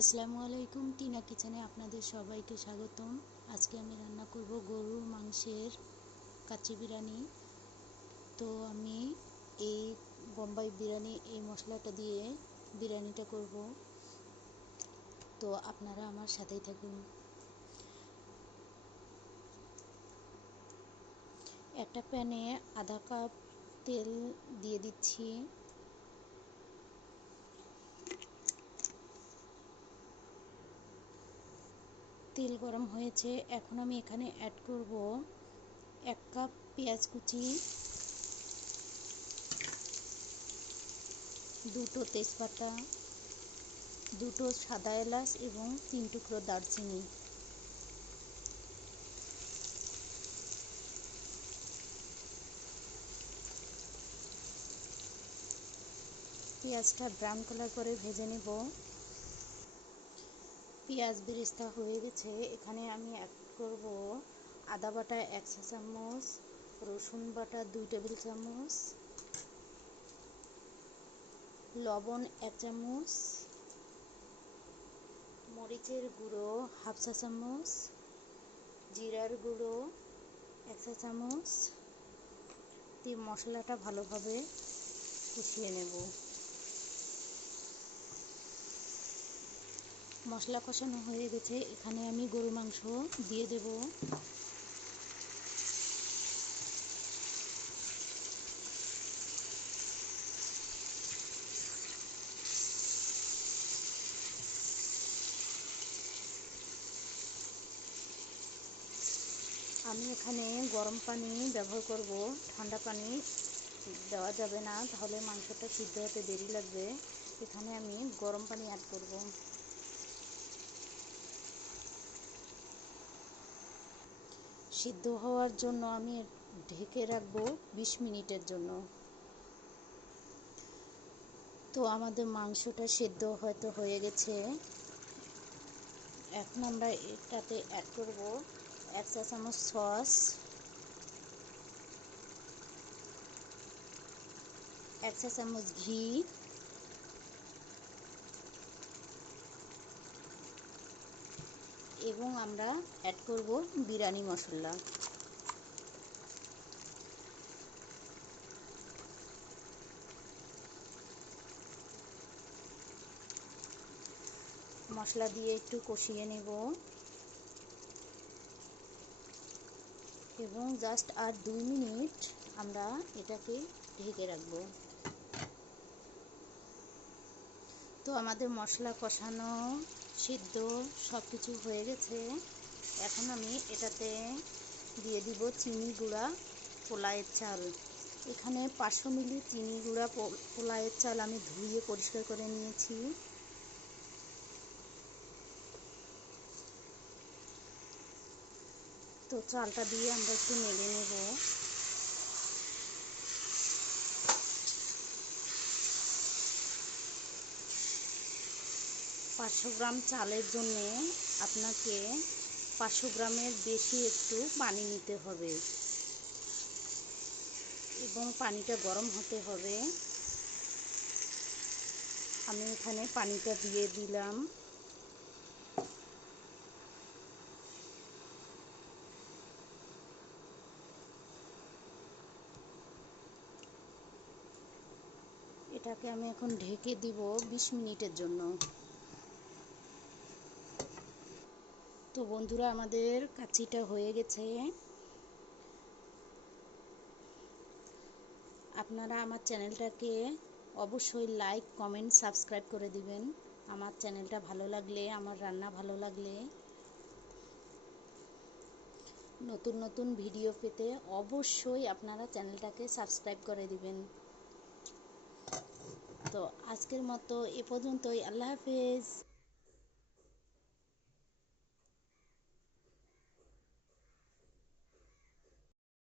আসসালামু আলাইকুম, টিনা কিচেনে আপনাদের সবাইকে স্বাগতম। আজকে আমি রান্না করব গরুর মাংসের কাচ্চি বিরিয়ানি। তো আমি এই বোম্বাই বিরিয়ানি এই মশলাটা দিয়ে বিরিয়ানিটা করব। তো আপনারা আমার সাথেই থাকুন। একটা প্যানে আধা কাপ তেল দিয়ে দিচ্ছি। তেল গরম হয়েছে, এখন আমি এখানে অ্যাড করব 1 কাপ পেঁয়াজ কুচি, 2টো তেজপাতা, 2টো সাদা এলাচ এবং 3 টুকরো দারচিনি। পেঁয়াজটা ব্রাউন কালার করে ভেজে নেব। পেঁয়াজ বেরেস্তা হয়ে গেছে, এখানে আমি অ্যাড করব আদা বাটা 1 চা চামচ, রসুন বাটা 2 টেবিল চামচ, লবণ 1 চামচ, মরিচের গুঁড়ো 1/2 চা চামচ, জিরার গুঁড়ো 1 চা চামচ দিয়ে মশলাটা ভালোভাবে কষিয়ে নেব। মশলা কষানো হয়ে গেছে, এখানে আমি গরুর মাংস দিয়ে দেব। আমি এখানে গরম পানি ব্যবহার করব, ঠান্ডা পানি দেওয়া যাবে না, তাহলে মাংসটা সিদ্ধ হতে দেরি লাগবে। এখানে আমি গরম পানি অ্যাড করব। সিদ্ধ হওয়ার জন্য আমি ঢেকে রাখবো 20 মিনিটের জন্য। তো আমাদের মাংসটা সিদ্ধ হয়তো হয়ে গেছে। এখন আমরা এটাতে অ্যাড করব 1 চা চামচ সস, 1 চা চামচ ঘি এবং আমরা অ্যাড করব বিরিয়ানি মশলা। মশলা দিয়ে একটু কষিয়ে নেব এবং জাস্ট আর 2 মিনিট আমরা এটাকে ঢেকে রাখব। তো আমাদের মশলা কষানো, সিদ্ধ সব কিছু হয়ে গেছে। এখন আমি এটাতে দিয়ে দিব চিনি গুঁড়া পোলাওয়ের চাল। এখানে 500 মিলি চিনি গুঁড়া পোলাওয়ের চাল আমি ধুয়ে পরিষ্কার করে নিয়েছি। তো চালটা দিয়ে আমরা একটু নেড়ে নেব। 500 গ্রাম চালের জন্য আপনাকে 500 গ্রামের বেশি একটু পানি নিতে হবে এবং পানিটা গরম হতে হবে। আমি এখানে পানিটা দিয়ে দিলাম। এটাকে আমি এখন ঢেকে দিব 20 মিনিটের জন্য। তো বন্ধুরা, আমাদের কাচ্চিটা হয়ে গেছে। আপনারা আমার চ্যানেলটাকে অবশ্যই লাইক, কমেন্ট, সাবস্ক্রাইব করে দিবেন। আমার চ্যানেলটা ভালো লাগলে, আমার রান্না ভালো লাগলে, নতুন নতুন ভিডিও পেতে অবশ্যই আপনারা চ্যানেলটাকে সাবস্ক্রাইব করে দিবেন। তো আজকের মতো এ পর্যন্তই। আল্লাহ হাফেজ।